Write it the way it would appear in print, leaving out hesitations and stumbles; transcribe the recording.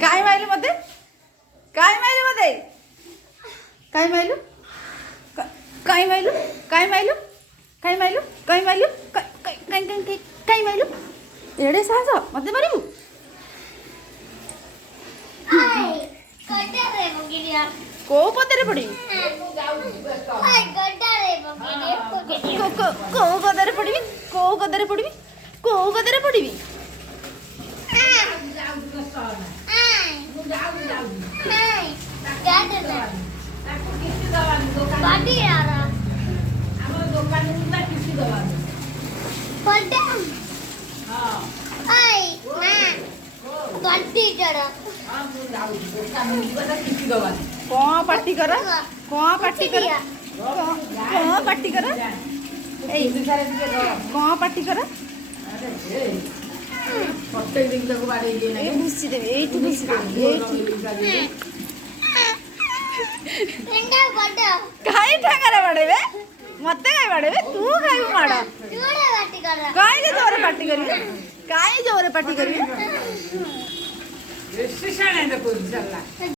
काय माहिली मध्ये काय माहिली मध्ये काय माहिलू काय माहिलू काय माहिलू काय माहिलू काय माहिलू काय माहिलू एड़े साहस मत मारू को पदरे पड़ी को गदरे पड़ी को गदरे पड़ी को गदरे पड़ी कौन पार्टी कर कौन पार्टी कर कौन पार्टी कर कौन पार्टी कर घुसी देवी घुसी कहीं ठेंगारे बाड़ेबे मत कहीं बाड़ेबे तू खाई माड़ कहीं जोरे पार्टी करी कहीं जोरे पार्टी करी